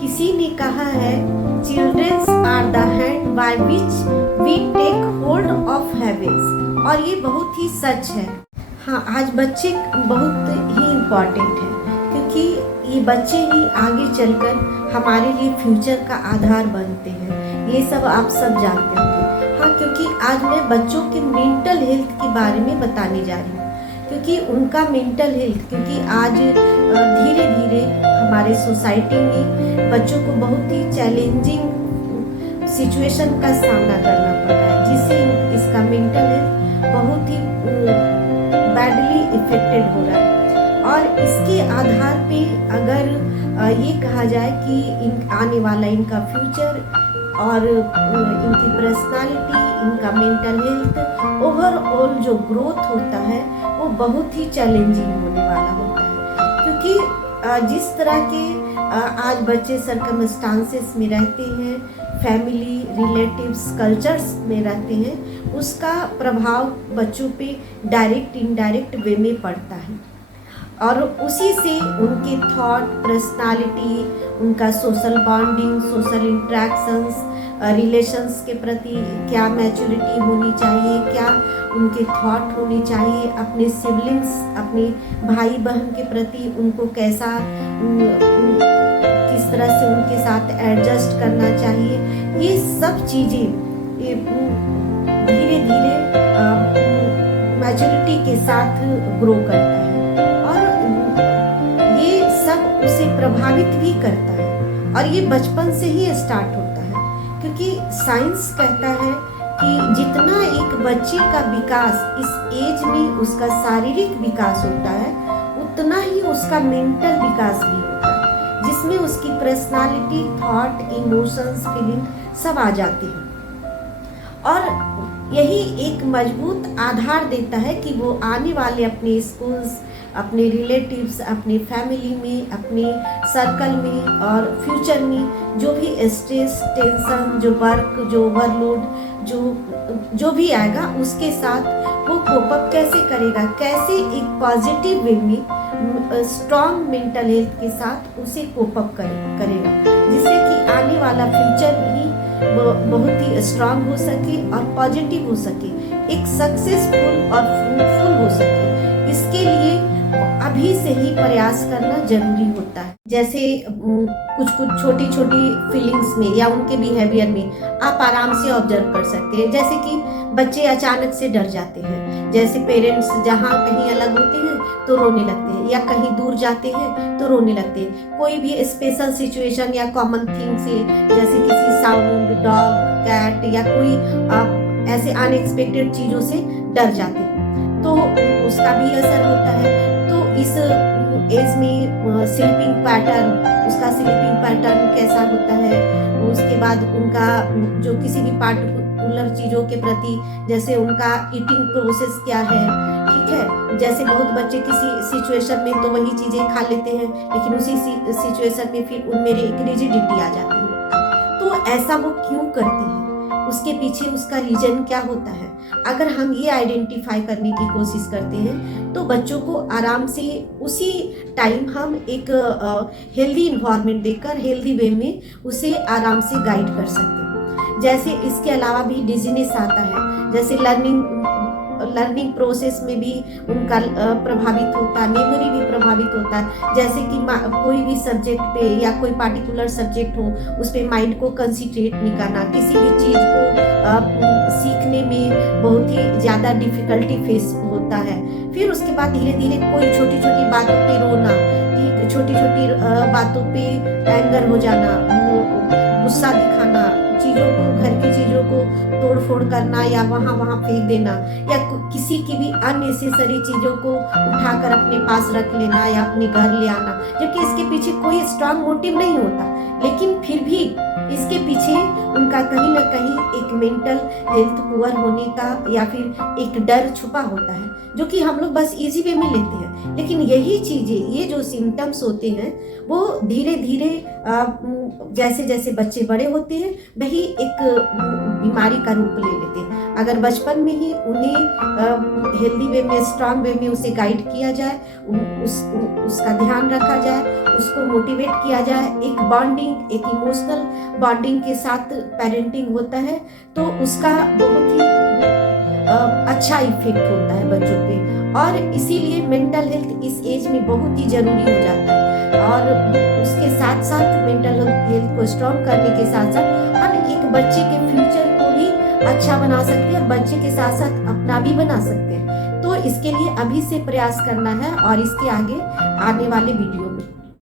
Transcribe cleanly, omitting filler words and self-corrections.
किसी ने कहा है, childrens are the hand by which we take hold of habits, और ये बहुत ही सच है। हाँ, आज बच्चे बहुत ही इम्पॉर्टेंट है, क्योंकि ये बच्चे ही आगे चलकर हमारे लिए फ्यूचर का आधार बनते हैं। ये सब आप सब जानते होंगे। हाँ, क्योंकि आज मैं बच्चों के मेंटल हेल्थ के बारे में बताने जा रही हूँ, क्योंकि उनका मेंटल हेल्थ, क्योंकि आज धीरे धीरे हमारे सोसाइटी में बच्चों को बहुत ही चैलेंजिंग सिचुएशन का सामना करना पड़ रहा है, जिससे इसका मेंटल हेल्थ बहुत ही बैडली इफेक्टेड हो रहा है। और इसके आधार पे अगर ये कहा जाए कि आने वाला इनका फ्यूचर और इनकी पर्सनालिटी, इनका मेंटल हेल्थ, ओवरऑल जो ग्रोथ होता है वो बहुत ही चैलेंजिंग होने वाला होता है। क्योंकि जिस तरह के आज बच्चे सर्कमस्टांसेस में रहते हैं, फैमिली, रिलेटिव्स, कल्चर्स में रहते हैं, उसका प्रभाव बच्चों पे डायरेक्ट इनडायरेक्ट वे में पड़ता है, और उसी से उनके थॉट, पर्सनालिटी, उनका social bonding, social interactions, relations के प्रति क्या मैच्योरिटी होनी चाहिए, क्या उनके थॉट होने चाहिए, अपने सिबलिंग्स, अपने भाई बहन के प्रति उनको कैसा, किस तरह से उनके साथ एडजस्ट करना चाहिए, ये सब चीज़ें धीरे धीरे मैच्योरिटी के साथ ग्रो करता है, और ये सब उसे प्रभावित भी करता है, और ये बचपन से ही स्टार्ट होता है। क्योंकि साइंस कहता है कि जितना एक बच्चे का विकास इस एज में उसका शारीरिक विकास होता है, उतना ही उसका मेंटल विकास भी होता है, जिसमें उसकी पर्सनालिटी, थॉट, इमोशंस, फीलिंग सब आ जाते हैं, और यही एक मजबूत आधार देता है कि वो आने वाले अपने स्कूल्स, अपने रिलेटिव्स, अपने फैमिली में, अपने सर्कल में और फ्यूचर में जो भी स्ट्रेस, टेंशन, जो वर्क, जो ओवरलोड, जो भी आएगा, उसके साथ वो कोप अप कैसे करेगा, कैसे एक पॉजिटिव वे में स्ट्रॉन्ग मेंटल हेल्थ के साथ उसे कोप अप करेगा, जिससे कि आने वाला फ्यूचर ही बहुत ही स्ट्रॉन्ग हो सके और पॉजिटिव हो सके, एक सक्सेसफुल और फ्रूटफुल हो सके। इसके लिए अभी से ही प्रयास करना जरूरी होता है। जैसे कुछ छोटी छोटी फीलिंग्स में या उनके बिहेवियर में आप आराम से ऑब्जर्व कर सकते हैं। जैसे कि बच्चे अचानक से डर जाते हैं, जैसे पेरेंट्स जहाँ कहीं अलग होते हैं तो रोने लगते हैं, या कहीं दूर जाते हैं तो रोने लगते हैं। कोई भी स्पेशल सिचुएशन या कॉमन थिंग से, जैसे किसी साउंड, डॉग, कैट या कोई ऐसे अनएक्सपेक्टेड चीज़ों से डर जाते हैं, तो उसका भी असर होता है। तो इस एज में स्लीपिंग पैटर्न, उसका स्लीपिंग पैटर्न कैसा होता है, उसके बाद उनका जो किसी भी पार्टिकुलर चीज़ों के प्रति, जैसे उनका ईटिंग प्रोसेस क्या है, ठीक है। जैसे बहुत बच्चे किसी सिचुएशन में तो वही चीज़ें खा लेते हैं, लेकिन उसी सिचुएशन में फिर उनमें एक रिजिडिटी आ जाती है। तो ऐसा वो क्यों करती है, उसके पीछे उसका रीजन क्या होता है। अगर हम ये आइडेंटिफाई करने की कोशिश करते हैं तो बच्चों को आराम से उसी टाइम हम एक हेल्दी इन्वायरमेंट देकर हेल्दी वे में उसे आराम से गाइड कर सकते हैं। जैसे इसके अलावा भी डिजीनेस आता है, जैसे लर्निंग प्रोसेस में भी उनका प्रभावित होता है, मेमोरी भी प्रभावित होता है। जैसे कि कोई भी सब्जेक्ट पे या कोई पार्टिकुलर सब्जेक्ट हो, उस पे माइंड को कंसंट्रेट नहीं करना, किसी भी चीज़ को सीखने में बहुत ही ज़्यादा डिफिकल्टी फेस होता है। फिर उसके बाद धीरे धीरे कोई छोटी छोटी बातों पे रोना, ठीक, छोटी छोटी बातों पे एंगर हो जाना, गुस्सा दिखाना, चीज़ों को, घर की चीज़ों को तोड़ फोड़ करना या वहाँ फेंक देना, या किसी की भी अननेसेसरी चीज़ों को उठाकर अपने पास रख लेना या अपने घर ले आना, जबकि इसके पीछे कोई स्ट्रांग मोटिव नहीं होता, लेकिन फिर भी इसके पीछे उनका कहीं ना कहीं एक मेंटल हेल्थ पुअर होने का या फिर एक डर छुपा होता है, जो कि हम लोग बस इजी वे में लेते हैं। लेकिन यही चीज़ें, ये जो सिम्टम्स होते हैं, वो धीरे धीरे जैसे जैसे बच्चे बड़े होते हैं वही एक बीमारी का रूप ले लेते हैं। अगर बचपन में ही उन्हें हेल्दी वे में, स्ट्रांग वे में उसे गाइड किया जाए, उसका ध्यान रखा जाए, उसको मोटिवेट किया जाए, एक बॉन्डिंग बॉन्डिंग, एक इमोशनल बॉन्डिंग के साथ पेरेंटिंग होता है, तो उसका बहुत ही अच्छा इफेक्ट होता है बच्चों पे। और इसीलिए मेंटल हेल्थ इस एज में बहुत ही जरूरी हो जाता है। और उसके साथ साथ मेंटल हेल्थ को स्ट्रॉन्ग करने के साथ साथ हम एक बच्चे के फ्यूचर को भी अच्छा बना सकते हैं और बच्चे के साथ साथ अपना भी बना सकते हैं। तो इसके लिए अभी से प्रयास करना है और इसके आगे आने वाले वीडियो